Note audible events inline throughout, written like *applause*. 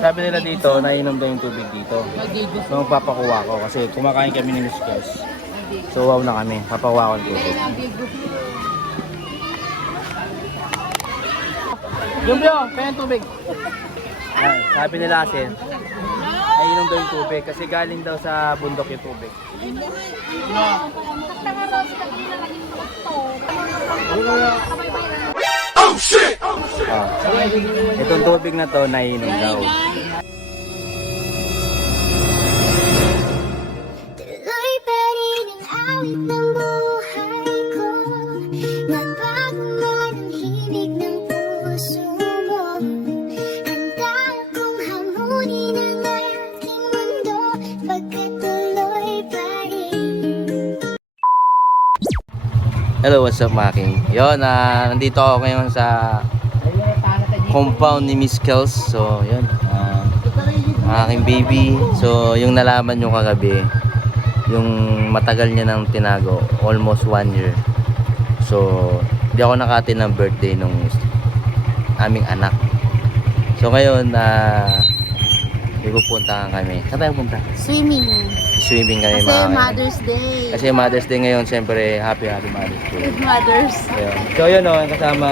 Sabi nila dito, nainom daw yung tubig dito. So magpapakuha ko kasi kumakain kami ni Miss Kels. So wow na kami, papakuha ko ng tubig. Jumbyo, kaya yung tubig. Ay, sabi nila kasi, nainom daw yung tubig kasi galing daw sa bundok yung tubig. Ah, itong tubig na to, nainom daw. Pa rin ang awit ng Hello, what's up mga king? Yun, ah, nandito ako ngayon sa compound ni Miss Kels. So, yun. ah, ang aking baby. So, yung nalaman nyo kagabi, yung matagal niya nang tinago, almost one year. So, hindi ako nakati ng birthday nung aming anak. So, ngayon, ah, may pupuntahan kami. Saan tayo punta? Swimming Swimming kami Kasi mga. Mother's Day Kasi Mother's Day ngayon, siyempre, happy happy Mother's Day. Good mothers Ayan. So yun o, kasama,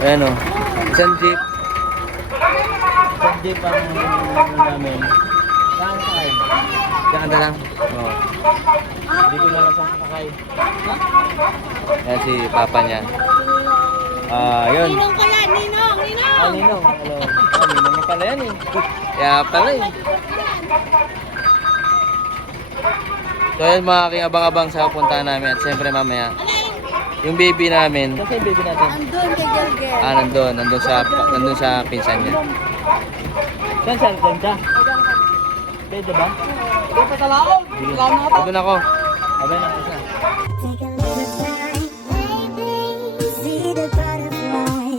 ayan o, isang jeep. Isang jeep ang ano namin. Saan sakay? Saan ka lang? Oo. Hindi ko na lang saan sakay. Yan si papa niya. Ah, yun. Ninong pala, Ninong, Ninong Ah, Ninong. Hello. Ah, Ninong na pala yan eh. Kaya pala eh. So yun mga king abang-abang sa puntahan namin at siyempre mamaya yung baby namin. Kasi yung baby natin. Andun kay Gelgel Ah, nandun. Nandun sa, nandun sa pinsan niya. Saan siya? Saan siya? Pwede ba? Pwede pa talaon. Nandun ako. Abay na isa. Take a little time, baby See the butterfly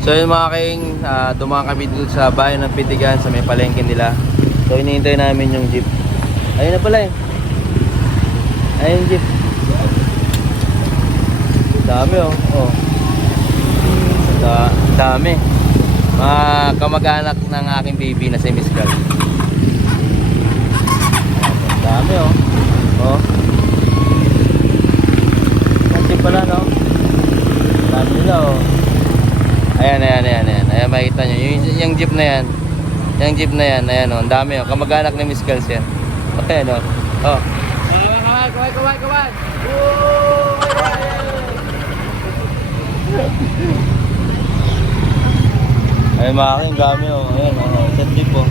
So yun mga king, uh, dumaan kami dito sa bayan ng Pitigan sa may palengke nila. So hinihintay namin yung jeep. Ayun na pala eh. Ayun yung jeep. Dami oh. oh. Da dami. Mga kamag-anak ng aking baby na si Miss Gal. Dami oh. Oh. Kasi pala no. Dami nila oh. Ayan, ayan, ayan, ayan. Ayan, makikita nyo. Yung, yung jeep na yan. Yung jeep na yan. Ayan, oh. Ang dami, oh. Kamag-anak ni Miss Kels yan. Ayan, oh. Oh. Kaway, kaway, kaway, kaway. Ay, mga aking dami, oh. Ayan, oh. Sa jeep, oh.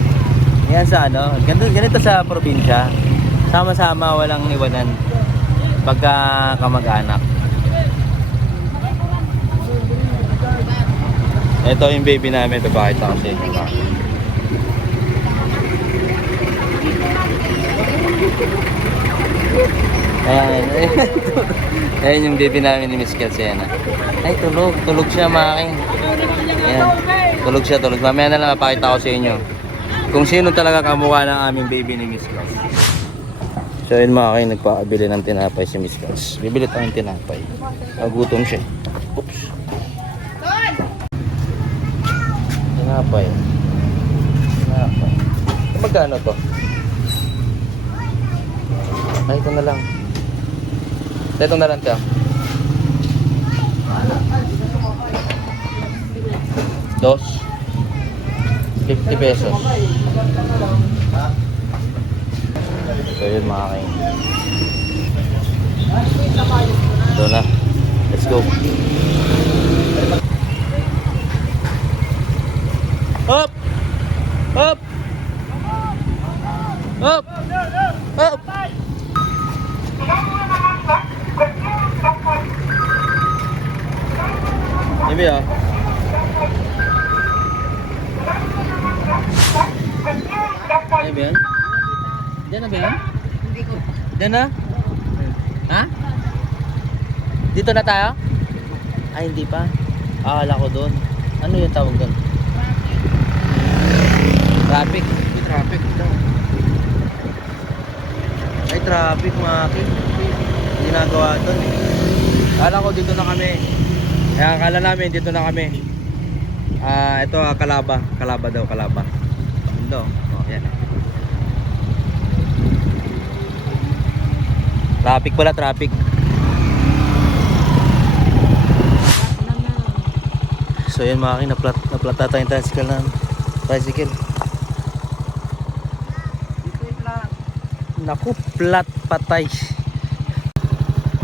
Yan sa ano. Ganito, ganito sa probinsya. Sama-sama, walang iwanan. Pagka kamag-anak. Ito yung baby namin. Ito pakita ko sa inyo. Ayan. *laughs* Ayan yung baby namin ni Miss Kels. Ayan. Ay, tulog. Tulog siya, making. Ayan. Tulog siya, tulog. Mamaya na lang mapakita ko sa inyo. Kung sino talaga kamukha ng aming baby ni Miss Kels. So yun mga kayo, nagpakabili ng tinapay si Miss Kels. Bibili tayo ng tinapay. Nagutom siya. Oops. Tinapay. Tinapay. Magkano to? Ay, ito na lang. Ito na lang to. Dos. 50 pesos. So yun mga kain. Ito na. Let's go. Up! Up! Up! Ibi ah. Ibi yan? Diyan na ba yan? Hindi ko Diyan na? Ha? Dito na tayo? Ay, hindi pa. Akala ko doon. Ano yung tawag doon? Traffic. May traffic dito. Ay, traffic, maki. Ginagawa doon. Akala ko dito na kami. Kaya akala namin dito na kami. Ah, ito ah, kalaba. Kalaba daw, kalaba. Ito. Oh, yan. Traffic pala, traffic. So yan mga aking naplat, naplata tayong tricycle na tricycle. Naku, plat patay.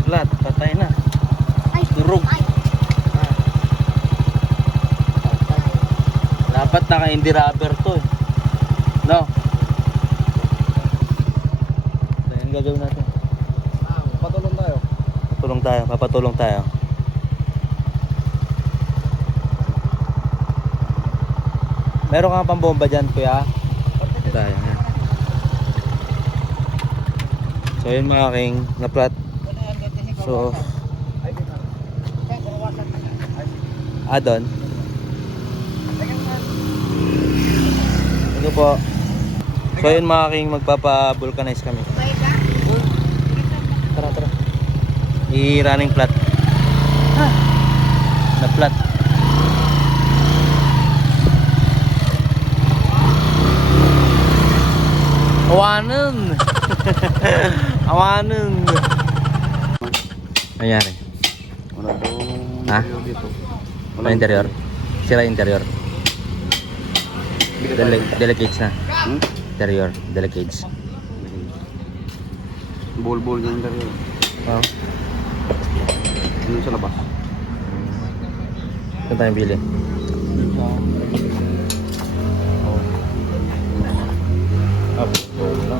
Plat, patay na. Durog. ay. Dapat naka-hindi rubber to eh. No? So, yan gagawin natin. Patulong tayo. Patulong tayo, papatulong tayo. Meron kang pambomba dyan, kuya? Tayo. So yun mga king, na-flat. So, ah doon. Ito po. So yun mga king, magpapa-vulcanize kami. Tara, tara. I-running flat. Na flat. Awanan! *laughs* Awanan! Nangyari? Wala dong Ha? Wala interior? Sira interior? Dele delicates na. Hmm? Interior, delicates. Bol-bol dyan tayo. Oh. Ano sa labas? Saan tayo bili? Oh. Up. No?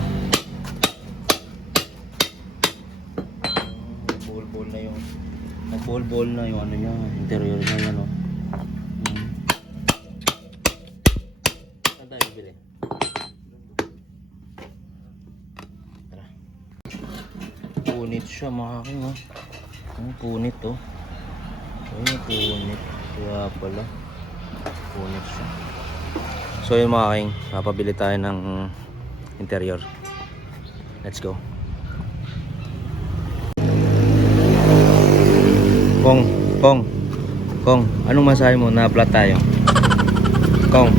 Bol-bol na yung Nag-bol-bol na yung ano niya, interior niya yan oh. Hmm. Saan tayo bili? Tara. Punit siya mga king oh. Ang punit oh. Ayun, punit. Kaya pala. Punit siya. So yun mga king, papabili tayo ng interior. Let's go. Kong, Kong, Kong, anong masahe mo? Na-flat tayo. Kong.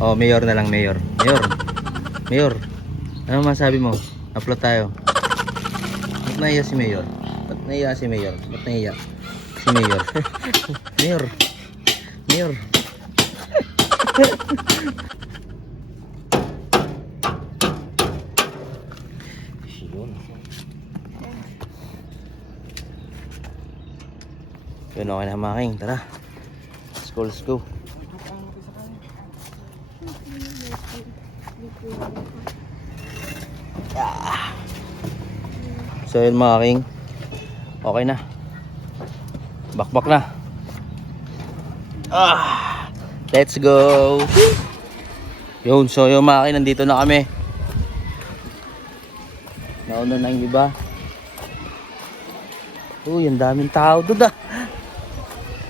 Oh, mayor na lang, mayor. Mayor. Mayor. Anong masabi mo? Na-flat tayo. Ba't naiya si mayor? Ba't naiya si mayor? Ba't naiya si mayor? *laughs* mayor. Mayor. Yun. *laughs* Yun, okay na mga king. Tara. Let's go, let's go. Ah. So yun mga king. Okay na. Bakbak na. Ah. Let's go. Yun, so yung mga king, nandito na kami. Nauna na yung iba. Uy, ang daming tao doon ah.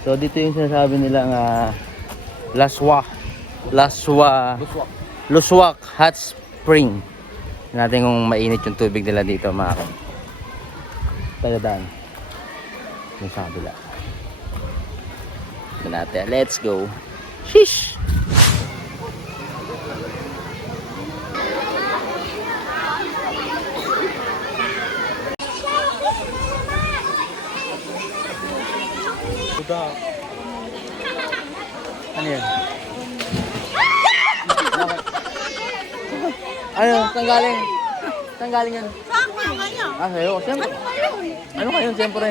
So dito yung sinasabi nila nga Laswa. Laswa. Luswak. Luswak Hot Spring. Natin kung mainit yung tubig nila dito mga kan. Tagadaan. Yung sa kabila. Natin. Let's go. Shish! Ano yan? Ano? Saan galing? Saan galing yan? Ah, sa'yo. Siyempre. Ano kayo? Siyempre.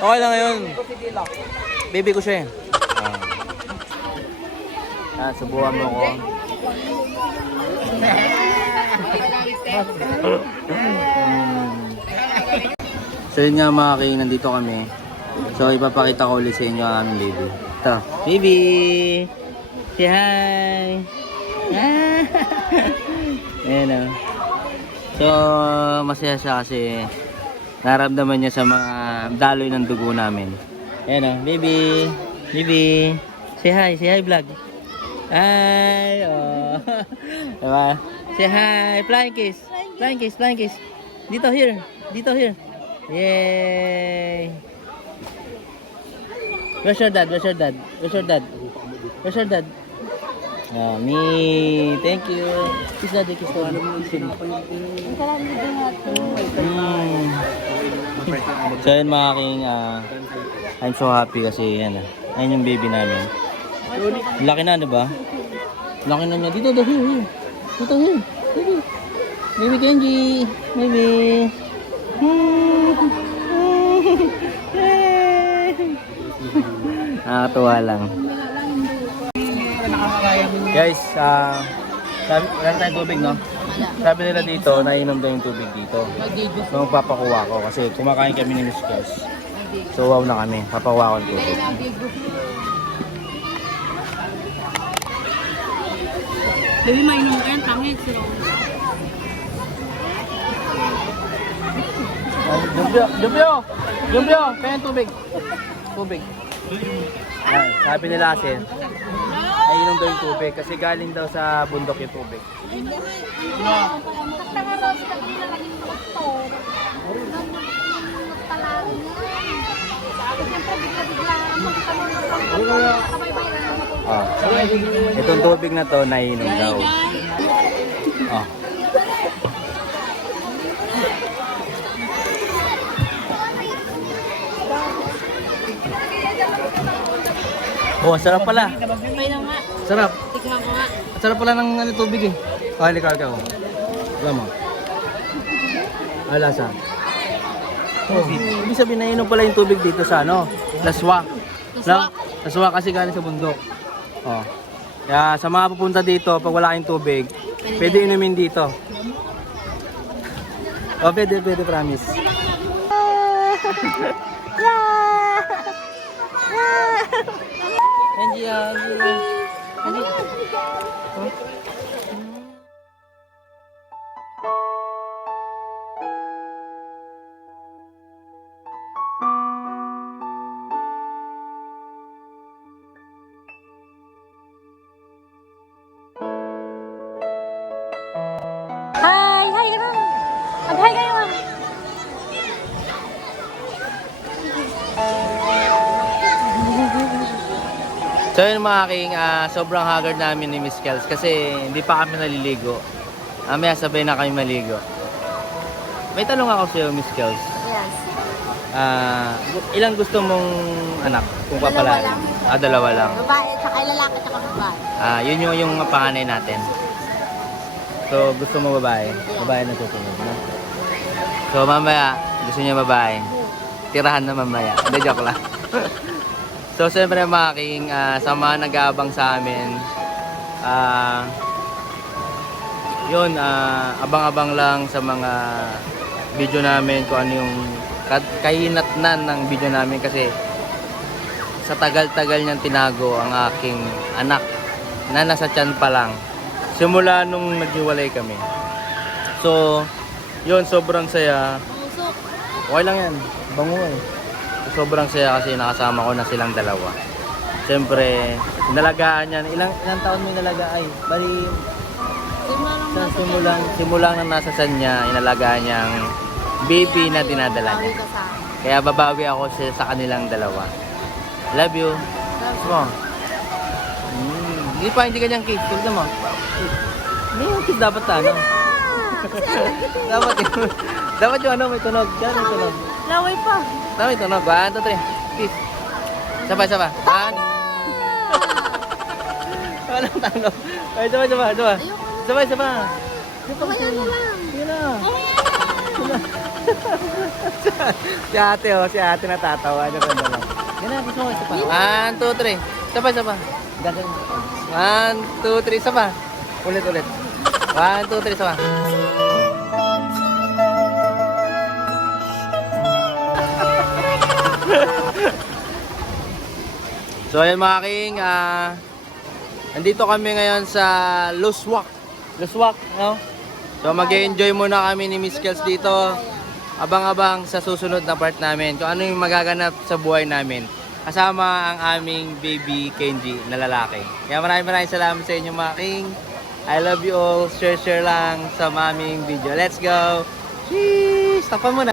Okay lang ngayon. Baby ko siya eh. Ah. Ah, subuhan mo ko. so yun nga mga king, nandito kami. So ipapakita ko ulit sa inyo ang aming baby. Ito. Baby! Say hi! Ah! *laughs* Ayan o. So, masaya siya kasi naramdaman niya sa mga daloy ng dugo namin. Ayan o, baby! Baby! Say hi! Say hi vlog! Hi! Oh. *laughs* diba? Say hi! Flying kiss! Flying kiss! Flying kiss! Dito, here! Dito, here! Yay! Where's your dad? Where's your dad? Where's your dad? Where's your dad? Me. Thank you. Kiss daddy, kiss daddy. Kiss daddy. Mm. So yun mga king, ah, I'm so happy kasi yan ah. Ayun yung baby namin. Laki na, di ba? Laki na niya. Dito, dito, here. Dito, here. Baby. Baby *laughs* Kenji. Baby. Nakakatuwa lang. Guys, ah, sabi, wala na tayong tubig, no? Sabi nila dito, nainom daw yung tubig dito. So, magpapakuha ko kasi kumakain kami ni Miss Kels. So, wow na kami. Papakuha ko ng tubig. Baby, mainom ka yan, tangit. Sino? Dumbyo! Dumbyo! Dumbyo! Kaya yung tubig. Tubig. Yan, sabi nila kasi, ay inom daw yung tubig kasi galing daw sa bundok yung tubig. Oh. Itong tubig na to, nainom daw. Oh. Oh, sarap pala. May nga. Sarap. Tikman ko nga. Sarap pala ng ano, tubig eh. Oh, halika, halika. Oh. Alam mo. Ah, lasa. Oh, ibig sabihin na inom pala yung tubig dito sa ano, Laswa. Laswa? No? Laswa kasi galing sa bundok. Oh. Kaya sa mga pupunta dito, pag wala kayong tubig, pwede inumin dito. Oh, pwede, pwede, promise. *laughs* Angie, Angie. Hi! So yun mga king, ah, sobrang haggard namin ni Miss Kels kasi hindi pa kami naliligo. Mamaya sabay na kami maligo. May tanong ako sa iyo, Miss Kels. Yes. Ah, ilang gusto mong anak kung Dalawa papalarin? lang. Ah, dalawa lang. Babae, tsaka lalaki, tsaka babae. Ah, yun yung, yung panganay natin. So, gusto mo babae? Babae na susunod, no? So, mamaya, gusto niya babae. Tirahan na mamaya. Hindi, joke lang. *laughs* so, siyempre mga king, ah, sa mga nag-aabang sa amin, ah, yun, ah, abang-abang lang sa mga video namin kung ano yung ka- kahinatnan ng video namin kasi sa tagal-tagal niyang tinago ang aking anak na nasa tiyan pa lang simula nung naghiwalay kami. So yun sobrang saya. Okay lang yan. Bango eh sobrang saya kasi nakasama ko na silang dalawa siyempre inalagaan niyan ilang ilang taon mo inalaga ay bali sa simulang simulang na nasa tiyan niya inalagaan niyang baby na dinadala niya kaya babawi ako sa, sa kanilang dalawa love you Love mo Mm, hindi pa, hindi kanyang kiss. Tignan mo. Hindi yung kiss dapat ano. *laughs* dapat yung, dapat yung ano, may tunog. Diyan may tunog. Laway pa. Dapat may tunog. One, two, three. Kiss. Sabay, sabay. One. Walang tunog. Ay, sabay, sabay, sabay. Sabay, sabay. Mamaya na lang. Sige na. *laughs* Si ate, oh. Si ate natatawa. Ano ba lang. Yan na, gusto ko isa pa. One, two, three. Sabay, sabay. Gagawin. One, two, three. Sabay. Ulit, ulit. One, two, three. Sabay. So ayun mga king, ah, nandito kami ngayon sa Luswak. Luswak, no? So mag enjoy muna kami ni Miss Kels dito. Abang-abang sa susunod na part namin kung ano yung magaganap sa buhay namin. Kasama ang aming baby Kenji na lalaki. Kaya maraming maraming salamat sa inyo mga king. I love you all. Share share lang sa maming video. Let's go! Sheesh! Takpan mo na.